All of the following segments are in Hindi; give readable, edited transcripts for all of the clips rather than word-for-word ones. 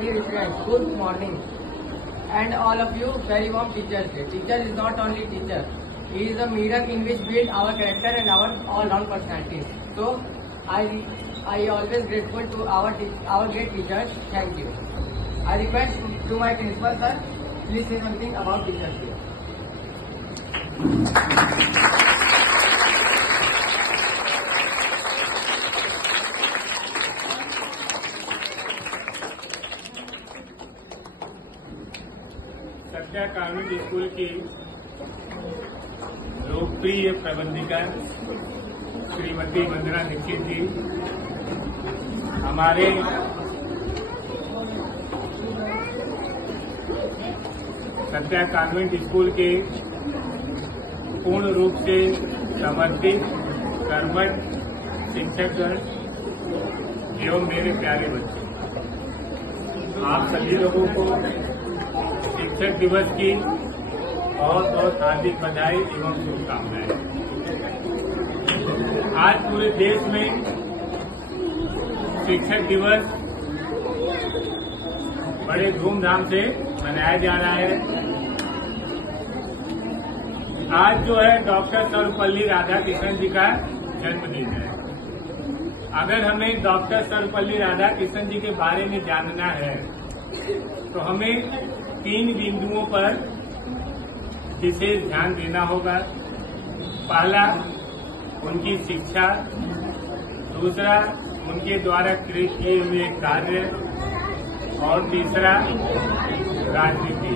dear students, good morning. And all of you, very warm Teachers Day. Teacher is not only teacher. He is a mirror in which build our character and our all-round personalities. So, I always grateful to our great teachers. Thank you. I request to my principal sir, please say something about Teachers Day. Satya convent school की लोकप्रिय प्रबंधिका श्रीमती वंदना दीक्षित जी हमारे सत्या कॉन्वेंट स्कूल के पूर्ण रूप से समर्पित कर्मठ शिक्षकगण एवं मेरे प्यारे बच्चे, आप सभी लोगों को शिक्षक दिवस की बहुत बहुत हार्दिक बधाई एवं शुभकामनाएं। आज पूरे देश में शिक्षक दिवस बड़े धूमधाम से मनाया जा रहा है। आज जो है डॉक्टर सर्वपल्ली राधाकृष्णन जी का जन्मदिन है। अगर हमें डॉक्टर सर्वपल्ली राधाकृष्णन जी के बारे में जानना है तो हमें 3 बिंदुओं पर विशेष ध्यान देना होगा। पहला, उनकी शिक्षा। दूसरा, उनके द्वारा किए हुए कार्य। और तीसरा, राजनीति।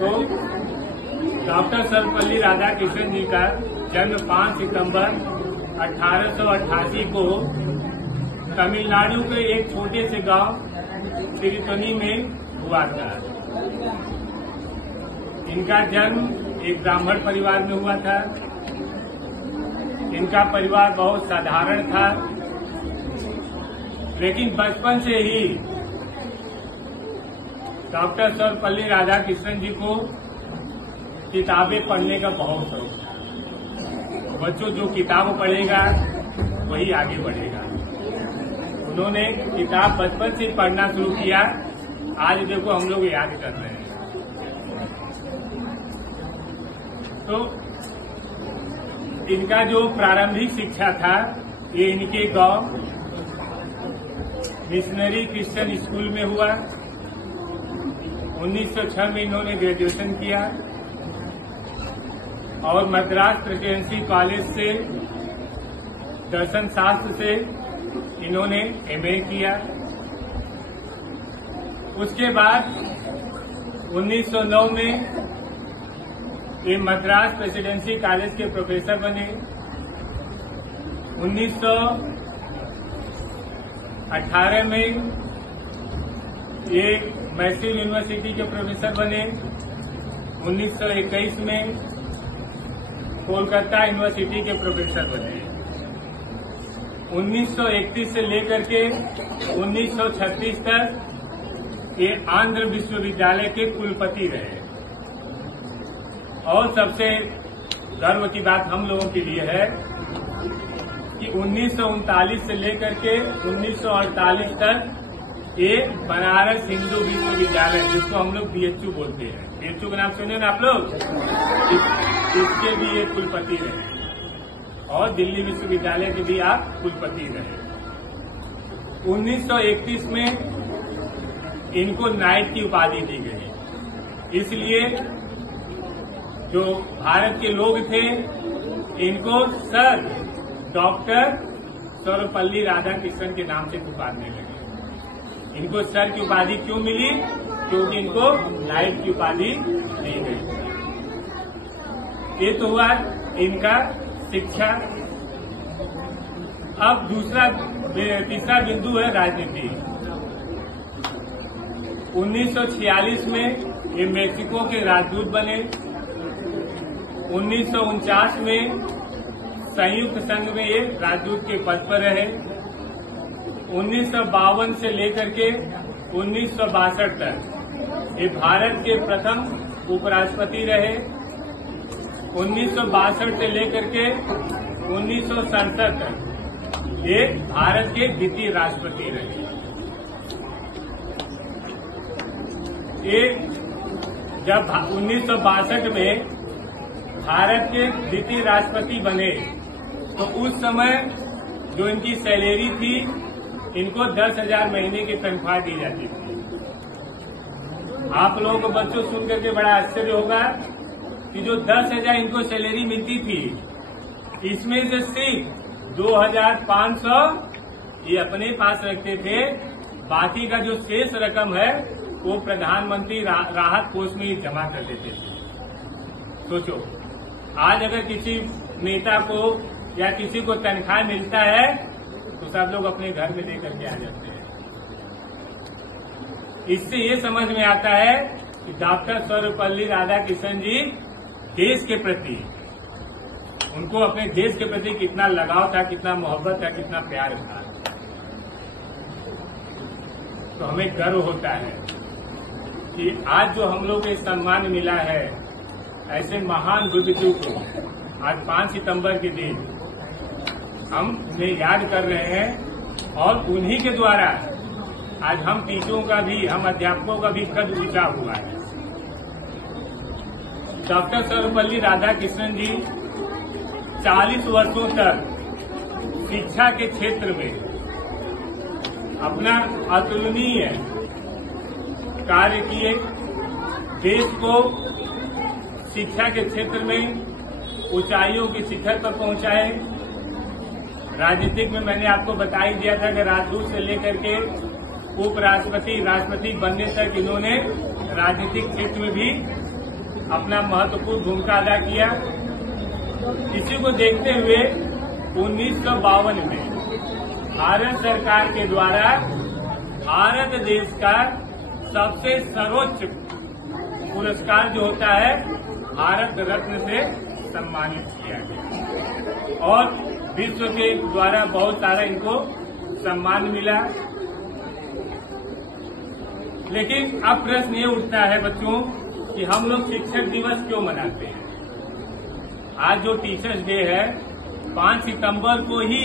तो डॉक्टर सर्वपल्ली राधाकृष्णन जी का जन्म 5 सितंबर 1888 को तमिलनाडु के एक छोटे से गांव तिरुचनी में हुआ था। इनका जन्म एक ब्राह्मण परिवार में हुआ था। इनका परिवार बहुत साधारण था, लेकिन बचपन से ही डॉक्टर सर्वपल्ली राधाकृष्णन जी को किताबें पढ़ने का बहुत शौक था। बच्चों जो किताब पढ़ेगा वही आगे बढ़ेगा। उन्होंने किताब बचपन से पढ़ना शुरू किया। आज देखो हम लोग याद कर रहे हैं। तो इनका जो प्रारंभिक शिक्षा था ये इनके गांव मिशनरी क्रिश्चियन स्कूल में हुआ। 1906 में इन्होंने ग्रेजुएशन किया और मद्रास प्रेसिडेंसी कॉलेज से दर्शन शास्त्र से इन्होंने एमए किया। उसके बाद 1909 में ये मद्रास प्रेसिडेंसी कॉलेज के प्रोफेसर बने। 1918 में ये मैसूर यूनिवर्सिटी के प्रोफेसर बने। 1921 में कोलकाता यूनिवर्सिटी के प्रोफेसर बने। 1931 से लेकर के 1936 तक ये आंध्र विश्वविद्यालय के कुलपति रहे। और सबसे गर्व की बात हम लोगों के लिए है कि 1939 से लेकर के 1948 तक ये बनारस हिंदू विश्वविद्यालय, जिसको हम लोग बीएचयू बोलते हैं, बीएचयू का नाम सुने ना आप लोग, इसके भी ये कुलपति रहे। और दिल्ली विश्वविद्यालय के भी आप कुलपति रहे। 1931 में इनको नाइट की उपाधि दी गई। इसलिए जो भारत के लोग थे इनको सर डॉक्टर सर्वपल्ली राधाकृष्णन के नाम से पुकारने लगे। इनको सर की उपाधि क्यों मिली? क्योंकि इनको नाइट की उपाधि दी गई। ये तो हुआ इनका शिक्षा। अब तीसरा बिंदु है राजनीति। 1946 में ये मेक्सिको के राजदूत बने। 1949 में संयुक्त संघ में ये राजदूत के पद पर रहे। 1952 से लेकर के 1962 तक ये भारत के प्रथम उपराष्ट्रपति रहे। 1962 से लेकर के 1967 तक ये भारत के द्वितीय राष्ट्रपति रहे। ये जब 1962 में भारत के द्वितीय राष्ट्रपति बने तो उस समय जो इनकी सैलरी थी, इनको 10,000 महीने की तनख्वाह दी जाती थी। आप लोगों को बच्चों सुन करके बड़ा आश्चर्य होगा कि जो 10,000 इनको सैलरी मिलती थी, इसमें से सिर्फ 2,500 ये अपने पास रखते थे। बाकी का जो शेष रकम है वो प्रधानमंत्री राहत कोष में ही जमा कर देते थे। सोचो, आज अगर किसी नेता को या किसी को तनख्वाह मिलता है तो सब लोग अपने घर में लेकर के आ जाते हैं। इससे ये समझ में आता है कि डॉक्टर सर्वपल्ली राधाकृष्णन जी देश के प्रति, उनको अपने देश के प्रति कितना लगाव था, कितना मोहब्बत था, कितना प्यार था। तो हमें गर्व होता है कि आज जो हम लोग को सम्मान मिला है, ऐसे महान बुद्धिजीवी को आज 5 सितंबर के दिन हम उन्हें याद कर रहे हैं और उन्हीं के द्वारा आज हम टीचरों का भी, हम अध्यापकों का भी कद ऊंचा हुआ है। डॉक्टर सर्वपल्ली राधाकृष्णन जी 40 वर्षों तक शिक्षा के क्षेत्र में अपना अतुलनीय कार्य किए, देश को शिक्षा के क्षेत्र में ऊंचाइयों के शिखर पर पहुंचाए। राजनीतिक में मैंने आपको बता ही दिया था कि राजदूत से लेकर के उपराष्ट्रपति, राष्ट्रपति बनने तक इन्होंने राजनीतिक क्षेत्र में भी अपना महत्वपूर्ण भूमिका अदा किया। इसी को देखते हुए 1952 में भारत सरकार के द्वारा भारत देश का सबसे सर्वोच्च पुरस्कार जो होता है भारत रत्न से सम्मानित किया गया और विश्व के द्वारा बहुत सारा इनको सम्मान मिला। लेकिन अब प्रश्न ये उठता है बच्चों कि हम लोग शिक्षक दिवस क्यों मनाते हैं। आज जो टीचर्स डे है 5 सितंबर को ही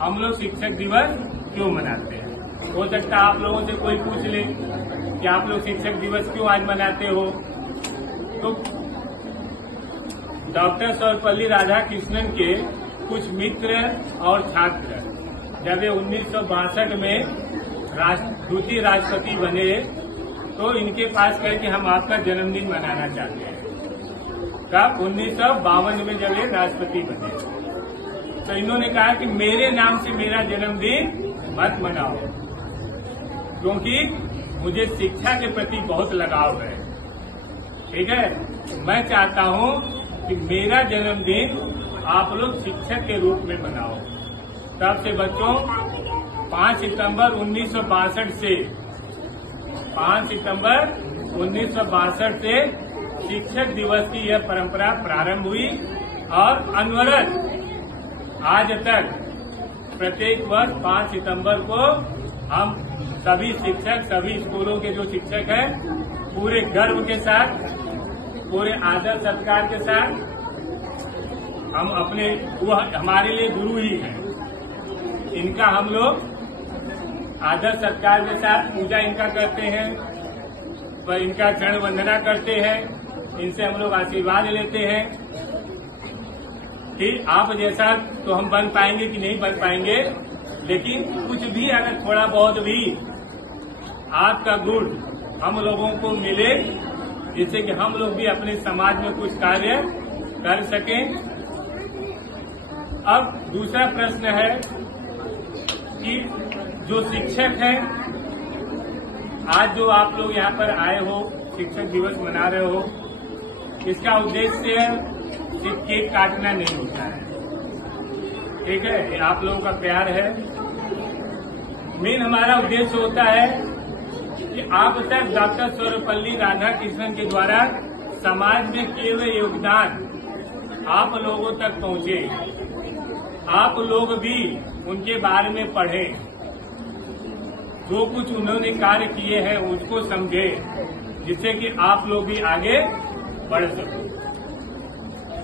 हम लोग शिक्षक दिवस क्यों मनाते हैं। हो सकता है आप लोगों से कोई पूछ ले कि आप लोग शिक्षक दिवस क्यों आज मनाते हो। तो डॉक्टर सर्वपल्ली राधाकृष्णन के कुछ मित्र और छात्र जब 1962 में द्वितीय राष्ट्रपति बने तो इनके पास कहे कि हम आपका जन्मदिन मनाना चाहते हैं। कब? 1952 में जब ये राष्ट्रपति बने तो इन्होंने कहा कि मेरे नाम से मेरा जन्मदिन मत मनाओ, क्योंकि मुझे शिक्षा के प्रति बहुत लगाव है। ठीक है, मैं चाहता हूं कि मेरा जन्मदिन आप लोग शिक्षक के रूप में मनाओ। तब से बच्चों 5 सितंबर 1962 से 5 सितंबर 1962 से शिक्षक दिवस की यह परंपरा प्रारंभ हुई और अनवरत आज तक प्रत्येक वर्ष 5 सितंबर को हम सभी शिक्षक, सभी स्कूलों के जो शिक्षक हैं, पूरे गर्व के साथ, पूरे आदर सत्कार के साथ हम अपने, वो हमारे लिए गुरु ही हैं, इनका हम लोग आदर सत्कार के साथ पूजा इनका करते हैं, पर इनका चरण वंदना करते हैं, इनसे हम लोग आशीर्वाद लेते हैं कि आप जैसा तो हम बन पाएंगे कि नहीं बन पाएंगे, लेकिन कुछ भी अगर थोड़ा बहुत भी आपका गुण हम लोगों को मिले, जिससे कि हम लोग भी अपने समाज में कुछ कार्य कर सकें। अब दूसरा प्रश्न है कि जो शिक्षक हैं, आज जो आप लोग यहाँ पर आए हो, शिक्षक दिवस मना रहे हो, इसका उद्देश्य सिर्फ केक काटना नहीं होता है। ठीक है, ये आप लोगों का प्यार है। मेन हमारा उद्देश्य होता है कि आप तक डॉक्टर सर्वपल्ली राधाकृष्णन के द्वारा समाज में किए हुए योगदान आप लोगों तक पहुंचे, आप लोग भी उनके बारे में पढ़ें, जो कुछ उन्होंने कार्य किए हैं उसको समझे, जिससे कि आप लोग भी आगे बढ़ सको।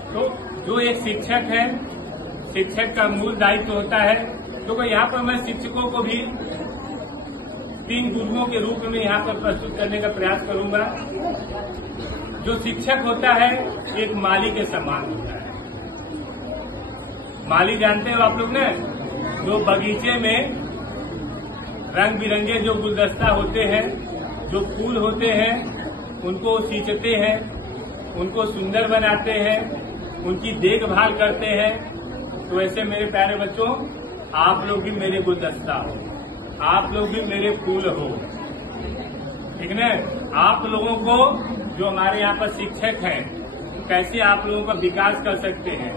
तो जो एक शिक्षक है, शिक्षक का मूल दायित्व होता है। तो यहाँ पर मैं शिक्षकों को भी 3 गुरुओं के रूप में यहाँ पर प्रस्तुत करने का प्रयास करूंगा। जो शिक्षक होता है एक माली के समान होता है। माली जानते हो आप लोग ने, जो बगीचे में रंग बिरंगे जो गुलदस्ता होते हैं, जो फूल होते हैं, उनको सींचते हैं, उनको सुंदर बनाते हैं, उनकी देखभाल करते हैं। तो ऐसे मेरे प्यारे बच्चों, आप लोग भी मेरे गुलदस्ता हो, आप लोग भी मेरे फूल हो, ठीक है। आप लोगों को जो हमारे यहाँ पर शिक्षक हैं, कैसे आप लोगों का विकास कर सकते हैं,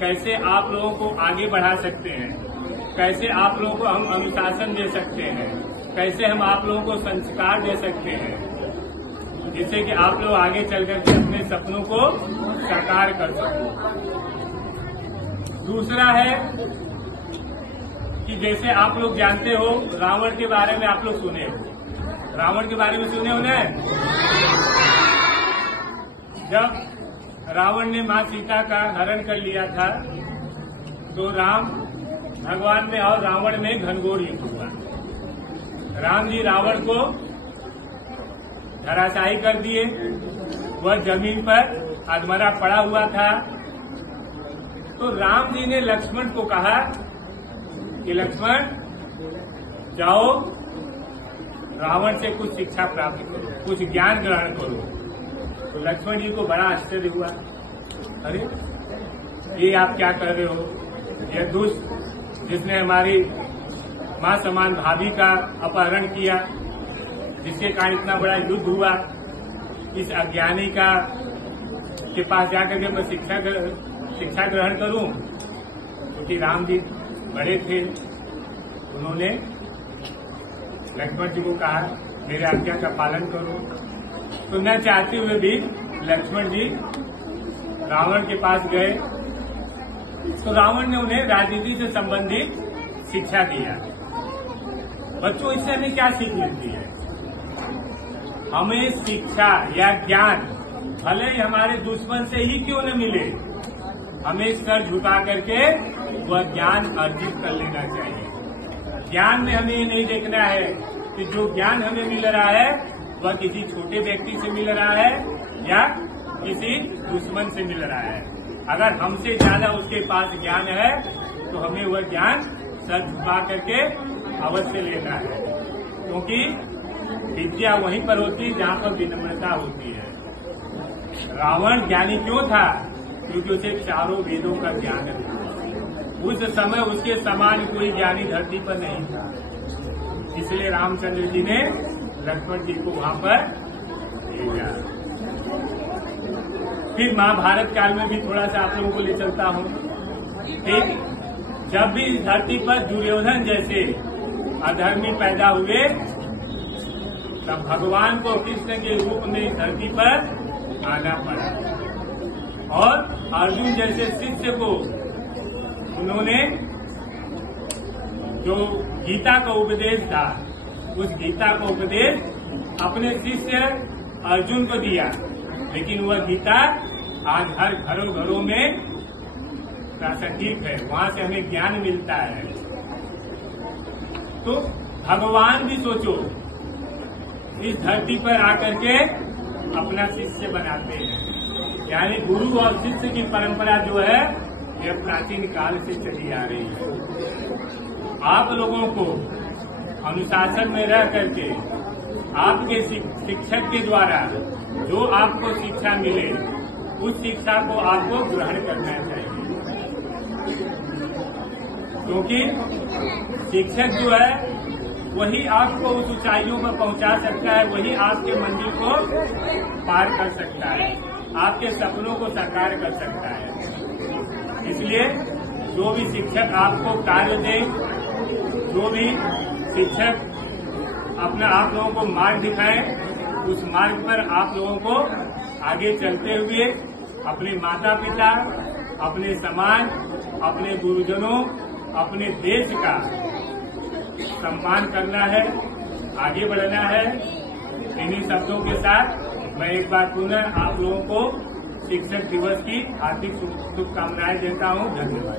कैसे आप लोगों को आगे बढ़ा सकते हैं, कैसे आप लोगों को हम अनुशासन दे सकते हैं, कैसे हम आप लोगों को संस्कार दे सकते हैं, जिससे कि आप लोग आगे चल करके अपने सपनों को साकार कर सको। दूसरा है कि जैसे आप लोग जानते हो, रावण के बारे में आप लोग सुने हो, रावण के बारे में सुने हो ना। जब रावण ने मां सीता का हरण कर लिया था, तो राम भगवान में और रावण में घनघोर युद्ध हुआ। राम जी रावण को धराशायी कर दिए, वह जमीन पर अधमरा पड़ा हुआ था। तो राम जी ने लक्ष्मण को कहा कि लक्ष्मण जाओ, रावण से कुछ शिक्षा प्राप्त करो, कुछ ज्ञान ग्रहण करो। तो लक्ष्मण जी को बड़ा आश्चर्य हुआ, अरे ये आप क्या कर रहे हो, यह दुष्ट जिसने हमारी मां समान भाभी का अपहरण किया, जिसके कारण इतना बड़ा युद्ध हुआ, इस अज्ञानी का के पास जाकर के मैं शिक्षा ग्रहण करूं। क्योंकि राम जी बड़े थे, उन्होंने लक्ष्मण जी को कहा मेरे आज्ञा का पालन करो। तो न चाहते हुए भी लक्ष्मण जी रावण के पास गए। तो रावण ने उन्हें राजनीति से संबंधित शिक्षा दिया। बच्चों, इससे हमें क्या सीख मिलती है? हमें शिक्षा या ज्ञान भले ही हमारे दुश्मन से ही क्यों न मिले, हमें सर झुका करके वह ज्ञान अर्जित कर लेना चाहिए। ज्ञान में हमें ये नहीं देखना है कि जो ज्ञान हमें मिल रहा है वह किसी छोटे व्यक्ति से मिल रहा है या किसी दुश्मन से मिल रहा है। अगर हमसे ज्यादा उसके पास ज्ञान है तो हमें वह ज्ञान सर झुका करके अवश्य लेना है, क्योंकि विद्या वहीं पर होती है जहाँ पर विनम्रता होती है। रावण ज्ञानी क्यों था? क्योंकि उसे चारों वेदों का ज्ञान था। उस समय उसके समान कोई ज्ञानी धरती पर नहीं था, इसलिए रामचंद्र जी ने लक्ष्मण जी को वहां पर भेजा। फिर महाभारत काल में भी थोड़ा सा आप लोगों को ले चलता हूँ। ठीक, जब भी धरती पर दुर्योधन जैसे अधर्मी पैदा हुए, तब भगवान को कृष्ण के रूप में धरती पर आना पड़ा, और अर्जुन जैसे शिष्य को उन्होंने जो गीता का उपदेश था, उस गीता का उपदेश अपने शिष्य अर्जुन को दिया। लेकिन वह गीता आज हर घरों में प्रासंगिक है, वहां से हमें ज्ञान मिलता है। तो भगवान भी सोचो, इस धरती पर आकर के अपना शिष्य बनाते हैं। यानी गुरु और शिष्य की परंपरा जो है यह प्राचीन काल से चली आ रही है। आप लोगों को अनुशासन में रह करके आपके शिक्षक के द्वारा जो आपको शिक्षा मिले, उस शिक्षा को आपको ग्रहण करना चाहिए, क्योंकि शिक्षक जो है वही आपको उस ऊंचाइयों पर पहुंचा सकता है, वही आपके मंजिल को पार कर सकता है, आपके सपनों को साकार कर सकता है। इसलिए जो भी शिक्षक आपको कार्य दे, जो भी शिक्षक अपना आप लोगों को मार्ग दिखाए, उस मार्ग पर आप लोगों को आगे चलते हुए अपने माता पिता, अपने समाज, अपने गुरुजनों, अपने देश का सम्मान करना है, आगे बढ़ना है। इन्हीं शब्दों के साथ मैं एक बार पुनः आप लोगों को शिक्षक दिवस की हार्दिक शुभकामनाएं देता हूं। धन्यवाद।